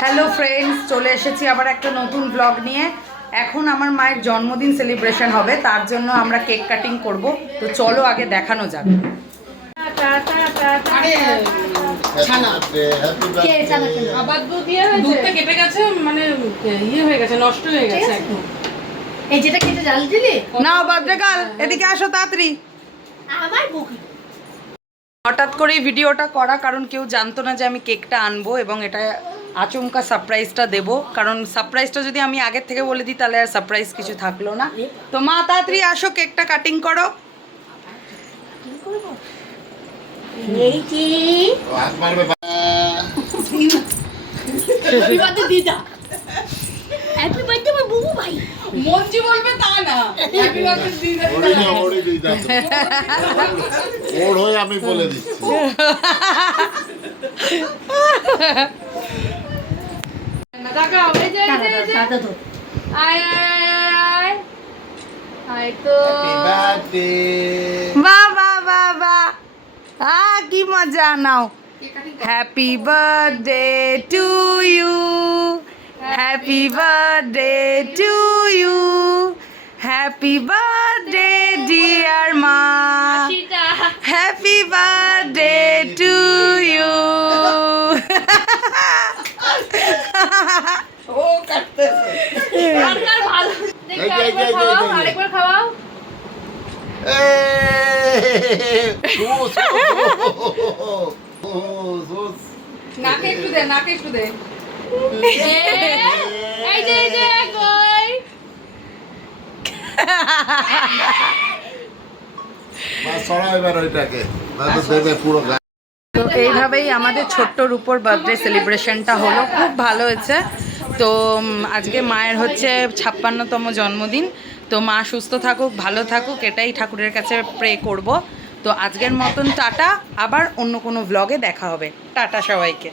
Hello friends, চলে এসেছি আবার একটা নতুন ব্লগ নিয়ে। এখন আমার মায়ের জন্মদিন সেলিব্রেশন হবে, তার জন্য আমরা কেক কাটিং করব। তো চলো আগে দেখানো যাক। নাও বার্থডে গার্ল, এদিকে আসো তাড়াতাড়ি। হঠাৎ করেই ভিডিওটা করা, কারণ কেউ জানতো না যে আমি কেকটা আনবো এবং এটা আচমকা সারপ্রাইজটা দেবো। কারণ সারপ্রাইজটা যদি আমি আগের থেকে বলে দিই তাহলে আর সারপ্রাইজ কিছু থাকলো না। তো মা তাড়াতাড়ি আসো, কেকটা কাটিং করো। মঞ্জু বলবে তা না, হ্যাপি বার্থডে ওর হয়ে আমি বলে দিচ্ছি। বাহ বাহ বাহ বাহ, কি মজা। নাও, happy birthday to you, happy birthday to you, happy birthday dear মা, হ্যাপি বার্থডে টু ইউ। ও কাটতেছে। আরেকবার খাওয়াও। নাকে একটু দে, নাকে একটু দে। এই যে এই যে কই তো এইভাবেই আমাদের ছোট্টর উপর বার্থডে সেলিব্রেশনটা হলো, খুব ভালো হয়েছে। তো আজকে মায়ের হচ্ছে 56তম জন্মদিন। তো মা সুস্থ থাকুক, ভালো থাকুক, এটাই ঠাকুরের কাছে প্রে করব। তো আজকের মতন টাটা, আবার অন্য কোনো ব্লগে দেখা হবে। টাটা সবাইকে।